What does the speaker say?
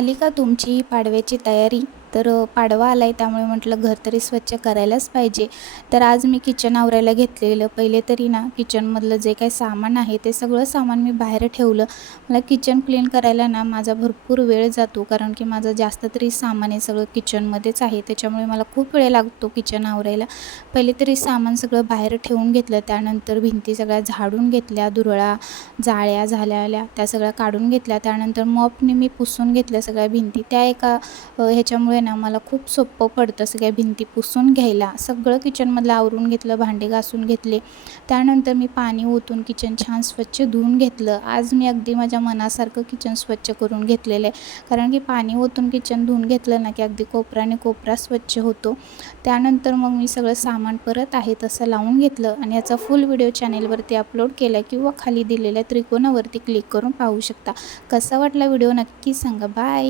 झाली का तुमची पाडव्याची तयारी? तर पाडवा आला आहे त्यामुळे म्हटलं घर तरी स्वच्छ करायलाच पाहिजे. तर आज मी किचन आवरायला घेतलेलं. पहिले तरी ना किचनमधलं जे काही सामान आहे ते सगळं सामान मी बाहेर ठेवलं. मला किचन क्लीन करायला ना माझा भरपूर वेळ जातो, कारण की माझं जास्त तरी सामान हे सगळं किचनमध्येच आहे. त्याच्यामुळे मला खूप वेळ लागतो किचन आवरायला. पहिले तरी सामान सगळं बाहेर ठेवून घेतलं. त्यानंतर भिंती सगळ्या झाडून घेतल्या, दुरळा जाळ्या झालेल्या त्या सगळ्या काढून घेतल्या. त्यानंतर मॉपने मी पुसून घेतल्या सगळ्या भिंती. त्या एका ह्याच्यामुळे ना मला खूप सोपं पडतं सगळ्या भिंती पुसून घ्यायला. सगळं किचनमधलं आवरून घेतलं, भांडे घासून घेतले. त्यानंतर मी पाणी ओतून किचन छान स्वच्छ धुवून घेतलं. आज मी अगदी माझ्या मनासारखं किचन स्वच्छ करून घेतलेलं आहे, कारण की पाणी ओतून किचन धुवून घेतलं ना की अगदी कोपराने कोपरा स्वच्छ होतो. त्यानंतर मग मी सगळं सामान परत आहे तसं लावून घेतलं आणि याचा फुल व्हिडिओ चॅनेलवरती अपलोड केला किंवा खाली दिलेल्या त्रिकोणावरती क्लिक करून पाहू शकता. कसा वाटला व्हिडिओ नक्की सांगा. बाय.